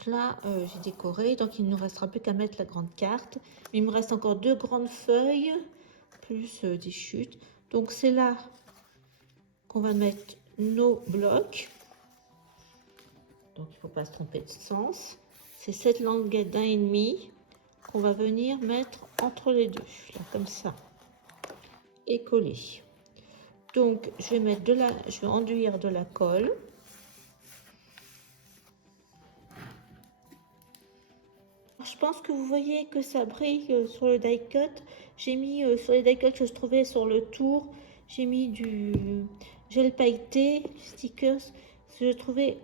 Donc là, j'ai décoré, donc il ne nous restera plus qu'à mettre la grande carte. Il me reste encore 2 grandes feuilles, plus des chutes. Donc c'est là qu'on va mettre nos blocs. Donc il ne faut pas se tromper de sens. C'est cette languette d'1,5 qu'on va venir mettre entre les deux, là, comme ça, et coller. Donc je vais enduire de la colle. Je pense que vous voyez que ça brille sur le die cut. J'ai mis sur les die cut que je trouvais sur le tour, j'ai mis du gel pailleté, stickers. Je trouvais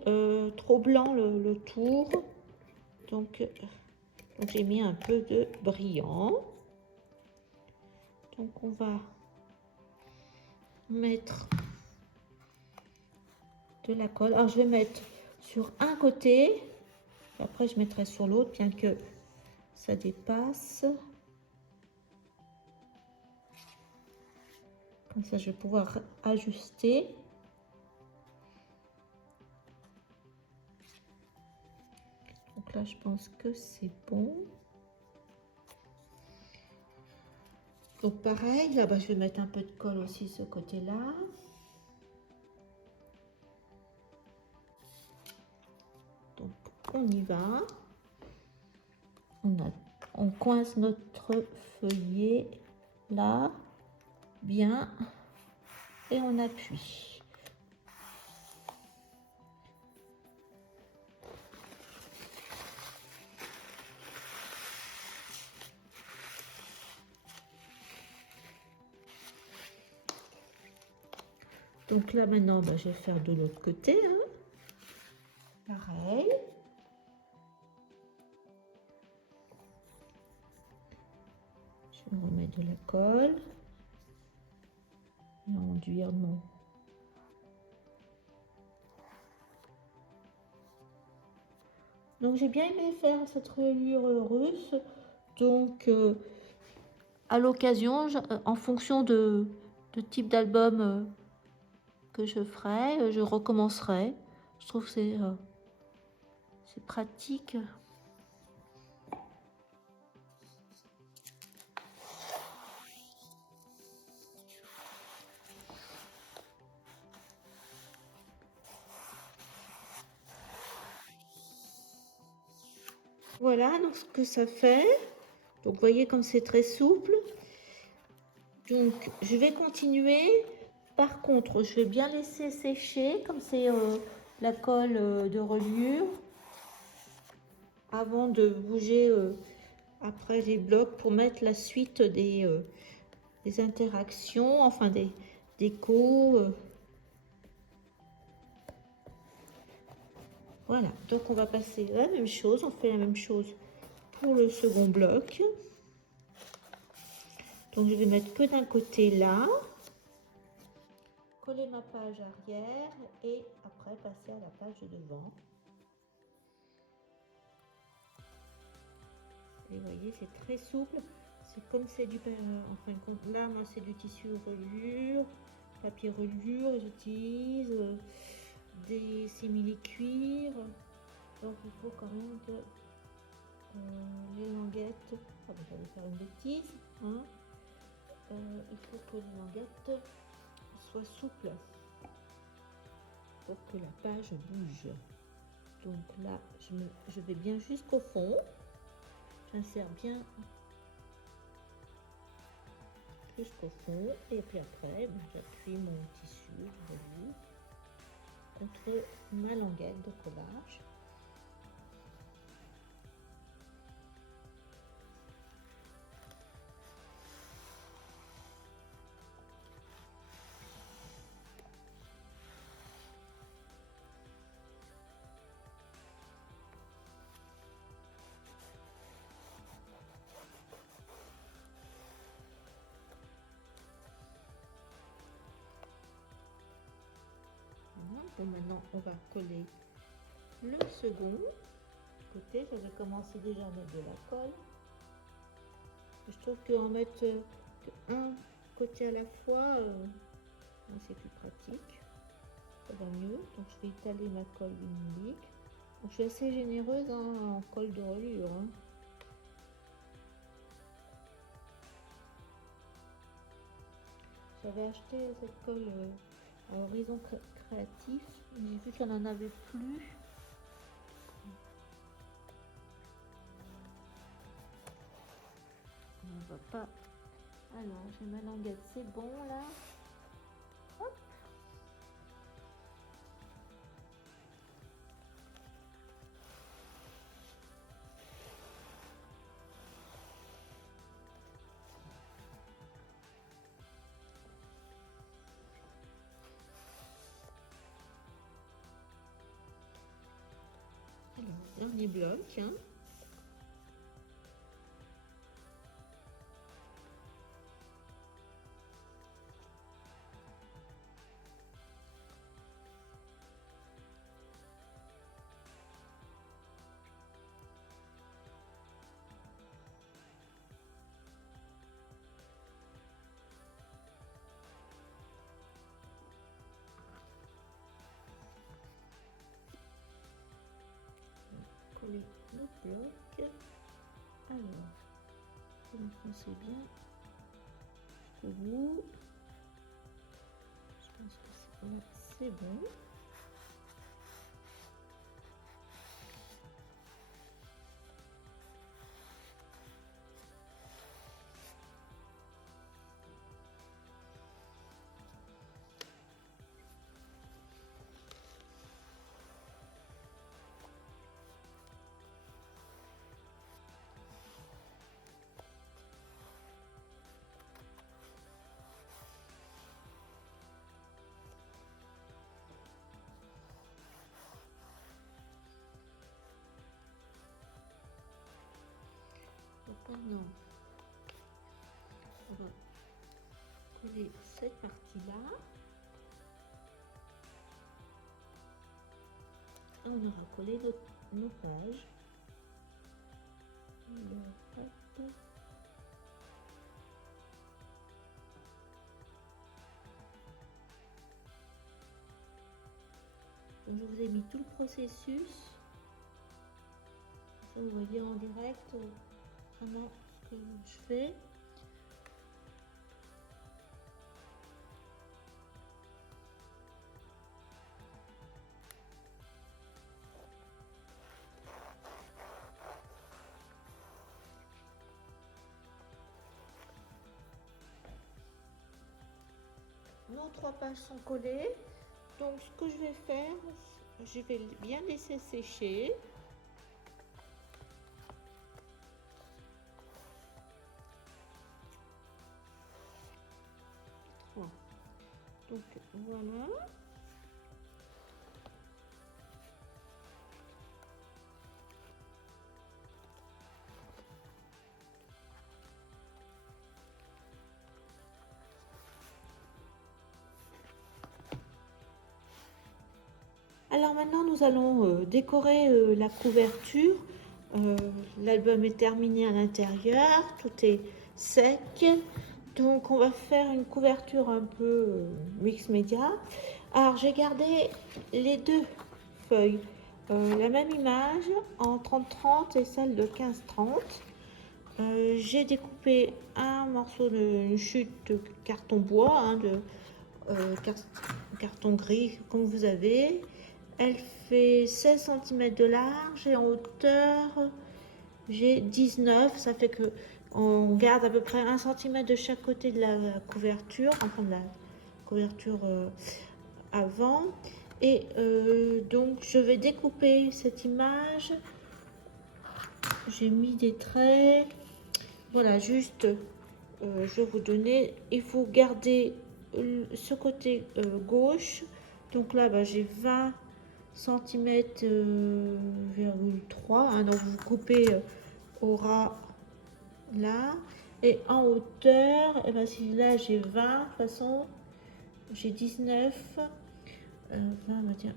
trop blanc le tour. Donc j'ai mis un peu de brillant. Donc on va mettre de la colle. Alors je vais mettre sur un côté. Après je mettrai sur l'autre, bien que ça dépasse. Comme ça, je vais pouvoir ajuster. Donc là, je pense que c'est bon. Donc pareil, là, je vais mettre un peu de colle aussi ce côté-là. Donc on y va. On coince notre feuillet là, bien, et on appuie. Donc là maintenant, je vais faire de l'autre côté. Hein. Pareil. Je vais remettre de la colle. Et enduire mon... Donc j'ai bien aimé faire cette reliure russe. Donc à l'occasion, en fonction de type d'album que je ferai, je recommencerai. Je trouve que c'est pratique. Voilà donc ce que ça fait. Donc vous voyez comme c'est très souple. Donc je vais continuer. Par contre, je vais bien laisser sécher comme c'est la colle de reliure avant de bouger après les blocs pour mettre la suite des interactions, enfin des décos. Voilà, donc on va passer la même chose, on fait la même chose pour le second bloc. Donc je vais mettre que d'un côté là, coller ma page arrière et après passer à la page de devant. Et vous voyez, c'est très souple, c'est comme c'est du, en fin de compte, là moi c'est du tissu reliure, papier reliure, j'utilise des simili-cuir, donc il faut quand même que les languettes, j'allais faire une bêtise, hein. Il faut que les languettes soient souples pour que la page bouge. Donc là, je vais bien jusqu'au fond, j'insère bien jusqu'au fond et puis après, j'appuie mon tissu contre ma languette de collage. Bon, maintenant on va coller le second côté. J'avais commencé déjà à mettre de la colle. Je trouve qu'en mettre un côté à la fois, c'est plus pratique. Ça va mieux. Donc je vais étaler ma colle vinylique. Donc, je suis assez généreuse en colle de reliure. J'avais acheté cette colle à Horizon Créatif. J'ai vu qu'elle n'en avait plus. On va pas. Alors, j'ai ma languette, c'est bon là. Hop. Alors, dernier bloc. Hein. Coller notre bloc. Alors, pour l'enfoncer bien jusqu'au bout. Je pense que c'est bon. Maintenant, on va coller cette partie-là. On aura collé nos pages. Alors, hop. Donc, je vous ai mis tout le processus. Ça, vous voyez en direct vraiment ce que je fais. Nos 3 pages sont collées. Donc ce que je vais faire, je vais bien laisser sécher. Donc voilà. Alors maintenant, nous allons décorer la couverture. L'album est terminé à l'intérieur, tout est sec. Donc on va faire une couverture un peu mix média. Alors j'ai gardé les 2 feuilles, la même image en 30-30 et celle de 15-30. J'ai découpé un morceau de chute de carton bois, hein, de carton gris comme vous avez. Elle fait 16 cm de large et en hauteur j'ai 19. Ça fait que on garde à peu près 1 cm de chaque côté de la couverture, enfin de la couverture avant. Et donc je vais découper cette image. J'ai mis des traits. Voilà, juste je vais vous donner. Il faut garder ce côté gauche. Donc là, bah, j'ai 20 cm,3, hein, donc vous coupez au ras là, et en hauteur, et ben si là j'ai 20, de toute façon j'ai 19, 20, bah tiens,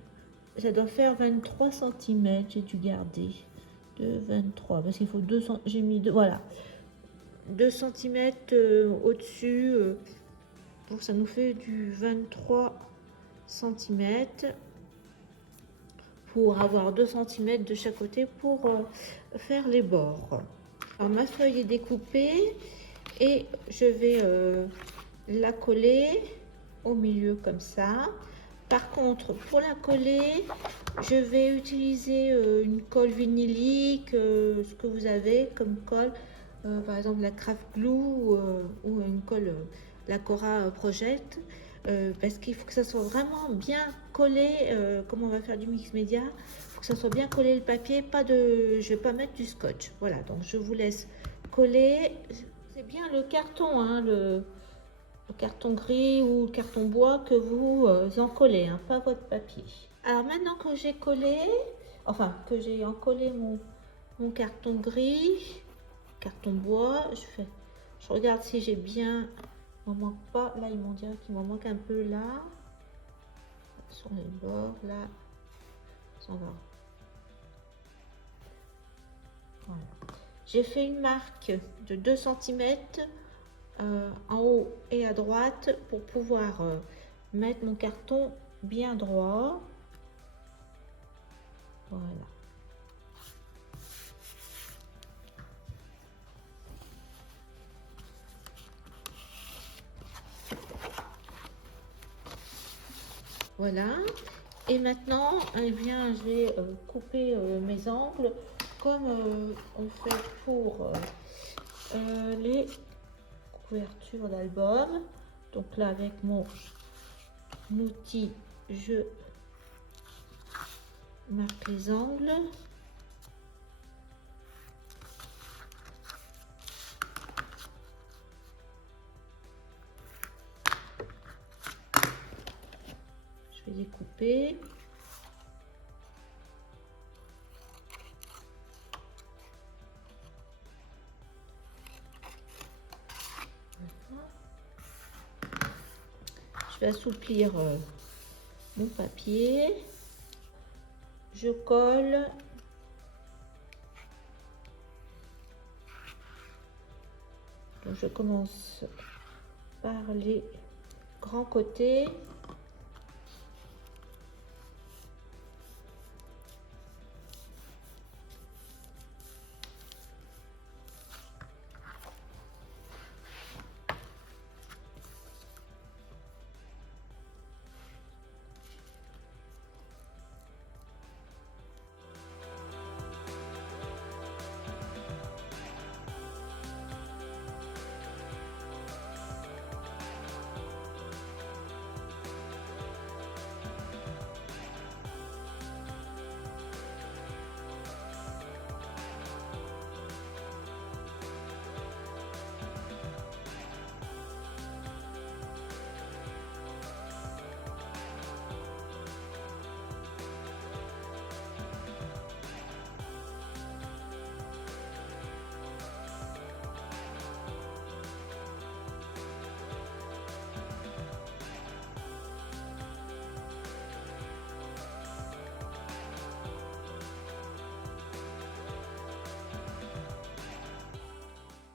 ça doit faire 23 cm, j'ai dû garder de 23 parce qu'il faut 2 cm, j'ai mis voilà 2 cm au-dessus, donc ça nous fait du 23 cm. pour avoir 2 cm de chaque côté pour faire les bords. Alors, ma feuille est découpée et je vais la coller au milieu comme ça. Par contre, pour la coller, je vais utiliser une colle vinylique, ce que vous avez comme colle, par exemple la Craft Glue ou une colle, la Cora Project, parce qu'il faut que ça soit vraiment bien collé, comme on va faire du mix média, il faut que ça soit bien collé le papier, pas de, je vais pas mettre du scotch. Voilà, donc je vous laisse coller. C'est bien le carton, hein, le carton gris ou le carton bois que vous en collez, hein, pas votre papier. Alors maintenant que j'ai collé, enfin que j'ai encollé mon carton gris, carton bois, je regarde si j'ai bien, il m'en manque pas, là il m'en dirait qu'il m'en manque un peu là, sur les bords, là, ça va. Voilà. J'ai fait une marque de 2 cm en haut et à droite pour pouvoir mettre mon carton bien droit. Voilà. Voilà. Et maintenant, eh bien, je vais couper mes angles comme on fait pour les couvertures d'album. Donc là, avec mon outil, je marque les angles. Je vais découper. Je vais assouplir mon papier. Je colle. Donc je commence par les grands côtés.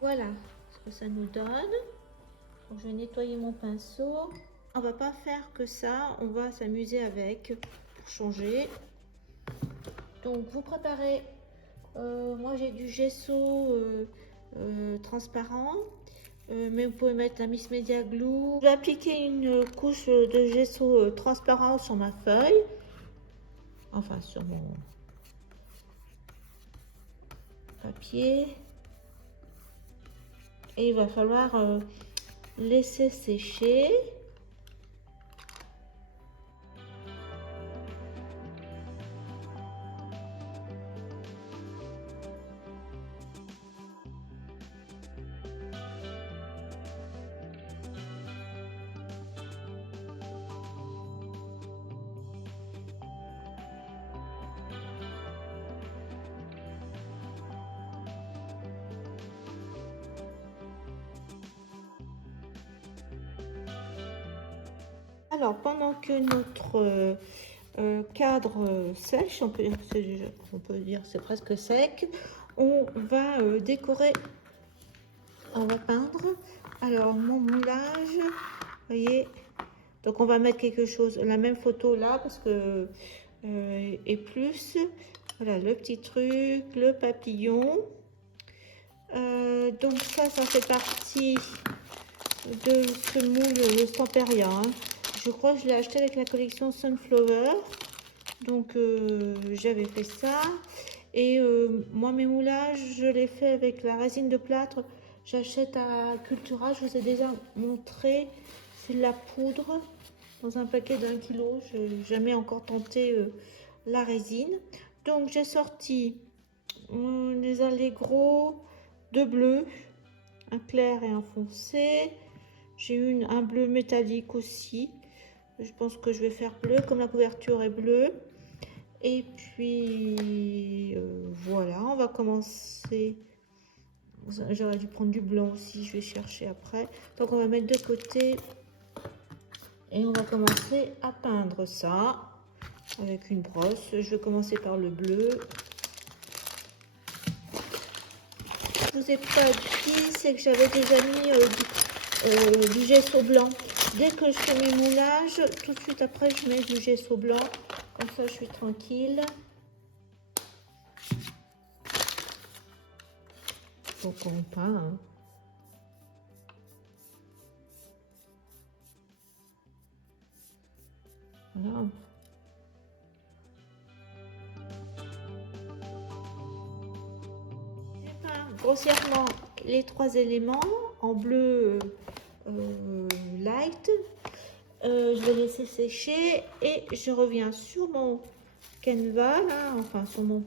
Voilà ce que ça nous donne. Donc, je vais nettoyer mon pinceau. On va pas faire que ça, on va s'amuser avec pour changer. Donc vous préparez, moi j'ai du gesso transparent, mais vous pouvez mettre un Miss Media Glue. Je vais appliquer une couche de gesso transparent sur ma feuille, enfin sur mon papier. Et il va falloir laisser sécher. Alors, pendant que notre cadre sèche, on peut dire c'est presque sec, on va décorer, on va peindre. Alors, mon moulage, vous voyez, donc on va mettre quelque chose, la même photo là, parce que et plus. Voilà le petit truc, le papillon. Donc ça fait partie de ce moule Stamperia. Hein. Je crois que je l'ai acheté avec la collection Sunflower. Donc j'avais fait ça. Et moi mes moulages, je les fais avec la résine de plâtre. J'achète à Cultura, je vous ai déjà montré. C'est de la poudre dans un paquet d'1 kg. Je n'ai jamais encore tenté la résine. Donc j'ai sorti les Allegro, deux bleus, un clair et un foncé. J'ai un bleu métallique aussi. Je pense que je vais faire bleu comme la couverture est bleue. Et puis voilà, on va commencer. J'aurais dû prendre du blanc aussi, je vais chercher après. Donc on va mettre de côté et on va commencer à peindre ça avec une brosse. Je vais commencer par le bleu. Je vous ai pas dit, c'est que j'avais déjà mis du gesso blanc. Dès que je fais mes moulages, tout de suite après je mets du gesso blanc. Comme ça je suis tranquille. Donc on peint. Hein. Voilà. J'ai peint grossièrement les trois éléments en bleu light. Je vais laisser sécher et je reviens sur mon canevas là, enfin sur mon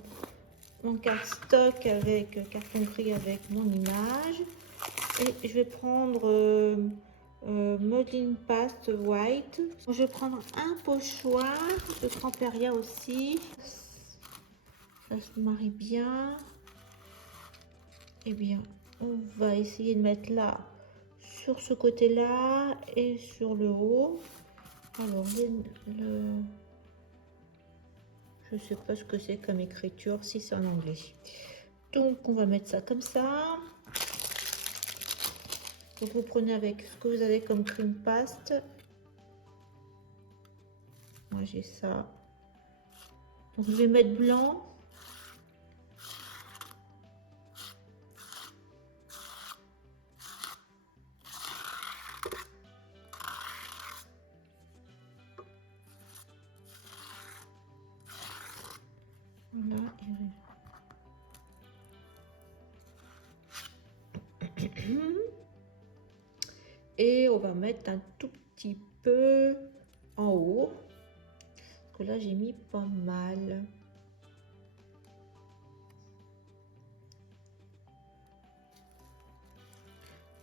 cardstock avec carton gris avec mon image, et je vais prendre modeling paste white. Je vais prendre un pochoir de Stamperia aussi, ça se marie bien. Et bien on va essayer de mettre là sur ce côté là et sur le haut. Alors je sais pas ce que c'est comme écriture, si c'est en anglais. Donc on va mettre ça comme ça. Donc vous prenez avec ce que vous avez comme cream paste. Moi j'ai ça. Donc je vais mettre blanc. Voilà. Et on va mettre un tout petit peu en haut. Parce que là j'ai mis pas mal.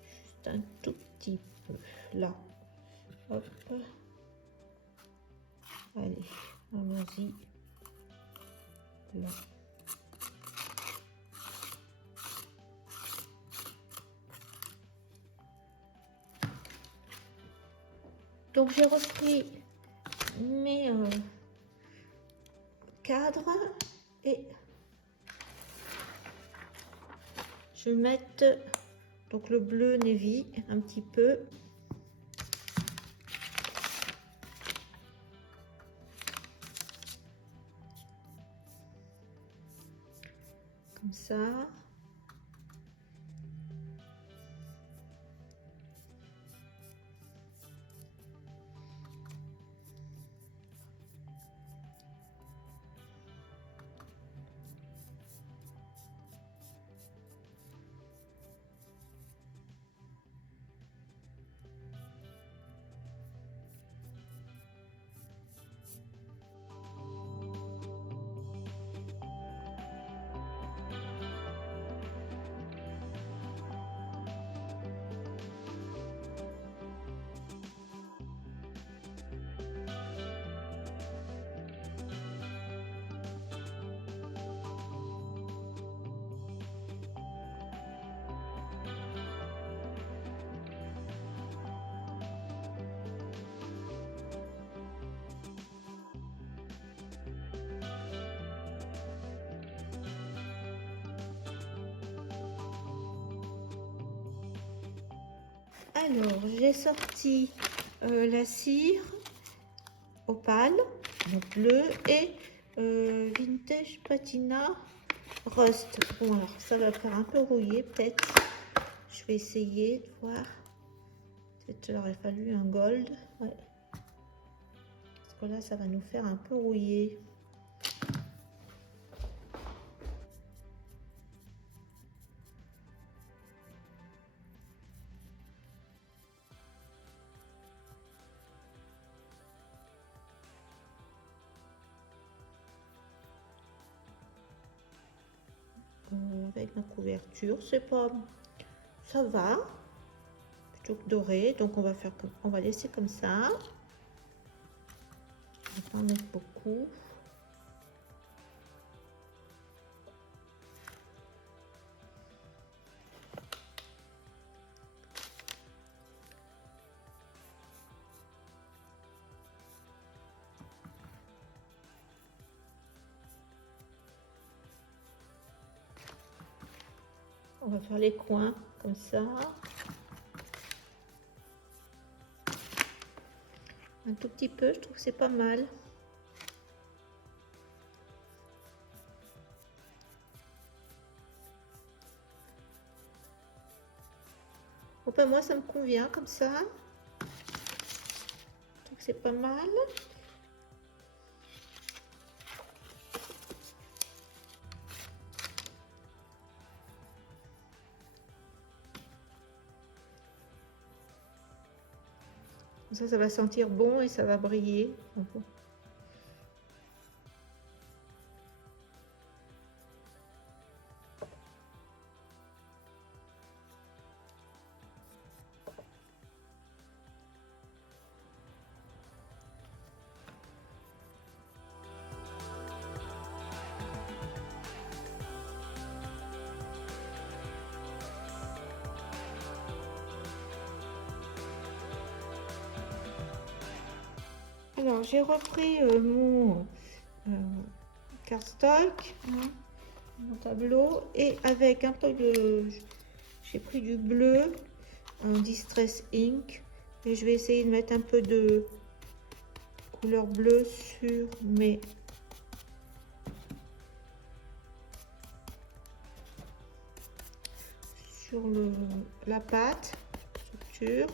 Juste un tout petit peu là. Hop. Allez, allons-y. Là. Donc j'ai repris mes cadres et je vais mettre donc le bleu navy un petit peu. Comme ça. Alors, j'ai sorti la cire opale donc bleu, et Vintage Patina Rust. Bon, alors ça va faire un peu rouillé peut-être. Je vais essayer de voir. Peut-être il aurait fallu un gold. Ouais. Parce que là, ça va nous faire un peu rouillé. Avec ma couverture, c'est pas, ça va, plutôt que doré, donc on va faire comme, on va laisser comme ça, on va pas en mettre beaucoup. On va faire les coins comme ça. Un tout petit peu, je trouve que c'est pas mal. Bon, ben moi, ça me convient comme ça. Je trouve que c'est pas mal. Ça va sentir bon et ça va briller. Alors, j'ai repris mon cardstock, hein, mon tableau, et avec un peu de... J'ai pris du bleu, un Distress Ink, et je vais essayer de mettre un peu de couleur bleue sur mes... sur la pâte, structure.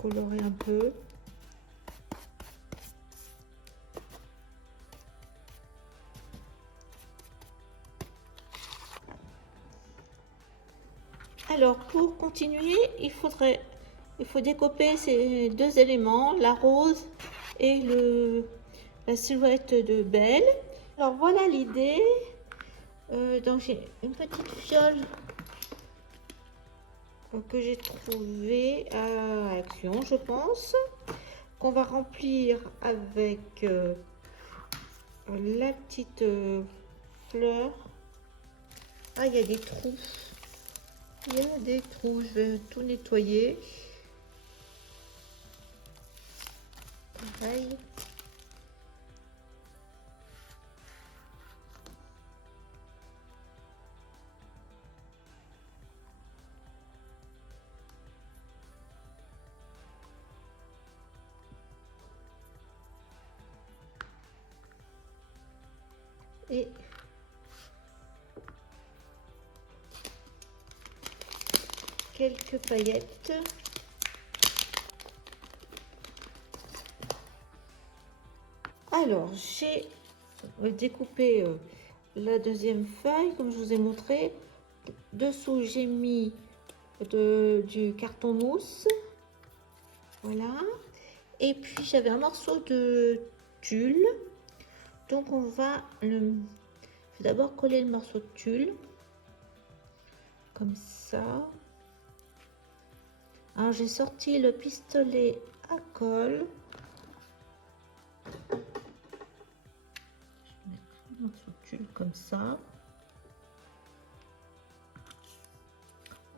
Colorer un peu. Alors pour continuer, il faut découper ces deux éléments, la rose et la silhouette de Belle. Alors voilà l'idée. Donc j'ai une petite fiole que j'ai trouvée à Action, je pense, qu'on va remplir avec la petite fleur. Ah, il y a des trous. Il y a des trous. Je vais tout nettoyer. Pareil. Et quelques paillettes. Alors, j'ai découpé la deuxième feuille, comme je vous ai montré. Dessous, j'ai mis du carton mousse. Voilà. Et puis, j'avais un morceau de tulle. Donc, on va d'abord coller le morceau de tulle. Comme ça. Alors, j'ai sorti le pistolet à colle. Je vais mettre un morceau de tulle comme ça.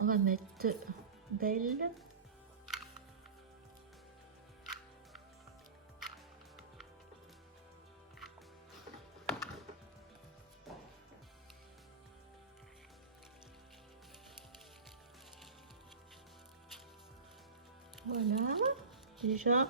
On va mettre Belle. Voilà, déjà.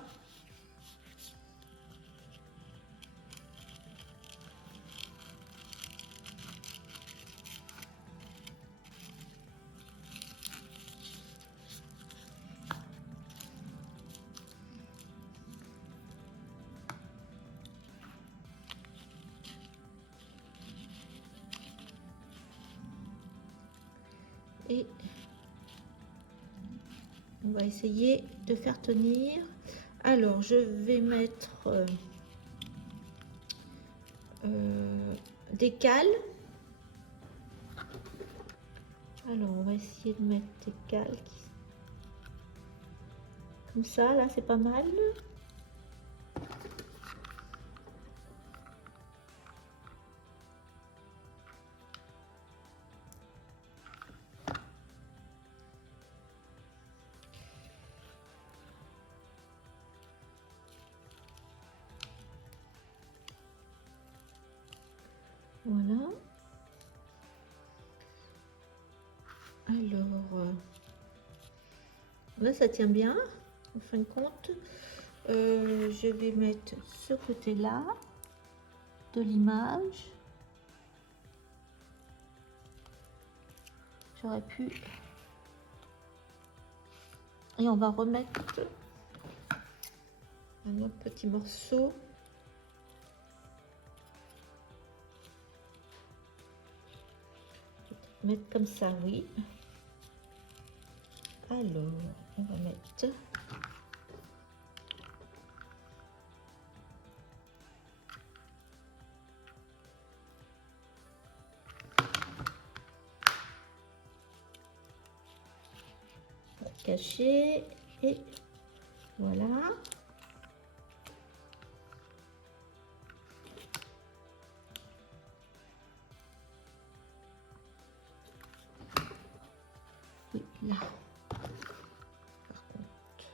Et on va essayer de faire tenir. Alors, je vais mettre des cales. Alors, on va essayer de mettre des cales. Comme ça, là, c'est pas mal. Voilà. Alors, là, ça tient bien, en fin de compte. Je vais mettre ce côté-là de l'image. J'aurais pu... Et on va remettre un autre petit morceau. Mettre comme ça, oui. Alors, on va mettre pour cacher et voilà. Oui, là. Par contre.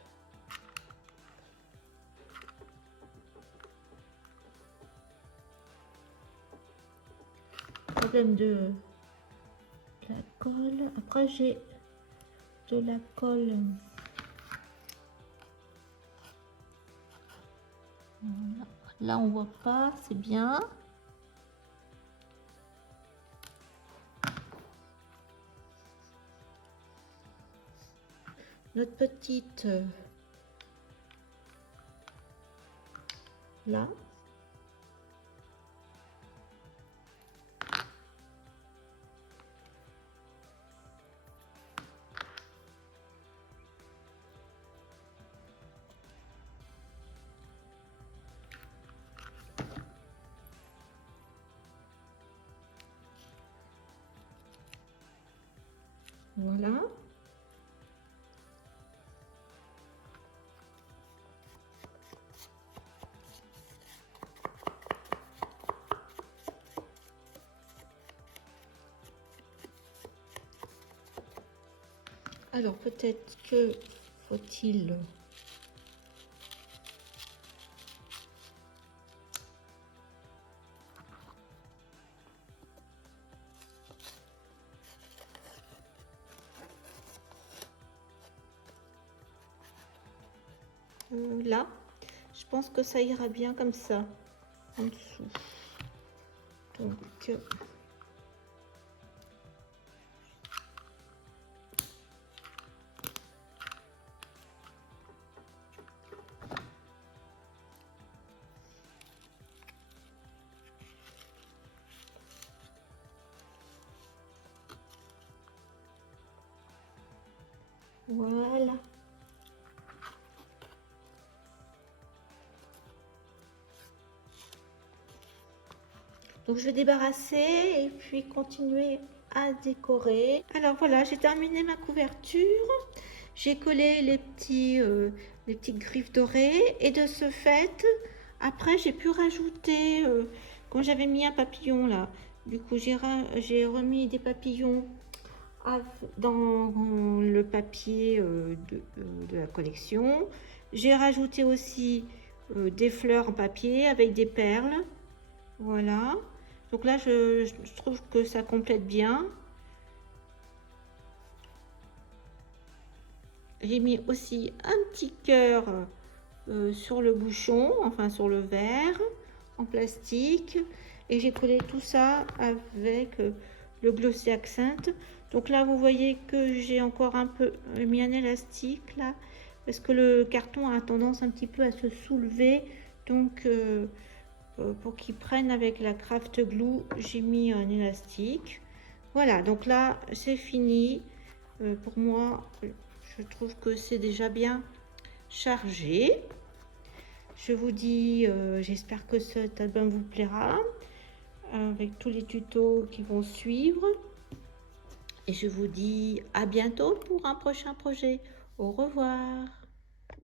Problème de la colle. Après, j'ai de la colle. Voilà. Là, on voit pas, c'est bien. Notre petite là. Voilà. Alors peut-être que faut-il là, je pense que ça ira bien comme ça en dessous. Donc voilà. Donc je vais débarrasser et puis continuer à décorer. Alors voilà, j'ai terminé ma couverture. J'ai collé les petites griffes dorées et de ce fait, après j'ai pu rajouter, quand j'avais mis un papillon là, du coup j'ai remis des papillons dans le papier de la collection. J'ai rajouté aussi des fleurs en papier avec des perles. Voilà. Donc là, je trouve que ça complète bien. J'ai mis aussi un petit cœur sur le bouchon, enfin sur le verre en plastique. Et j'ai collé tout ça avec le Glossy Accent. Donc là, vous voyez que j'ai encore un peu mis un élastique là, parce que le carton a tendance un petit peu à se soulever. Donc, pour qu'il prenne avec la craft glue, j'ai mis un élastique. Voilà, donc là, c'est fini. Pour moi, je trouve que c'est déjà bien chargé. Je vous dis, j'espère que cet album vous plaira, avec tous les tutos qui vont suivre. Et je vous dis à bientôt pour un prochain projet. Au revoir.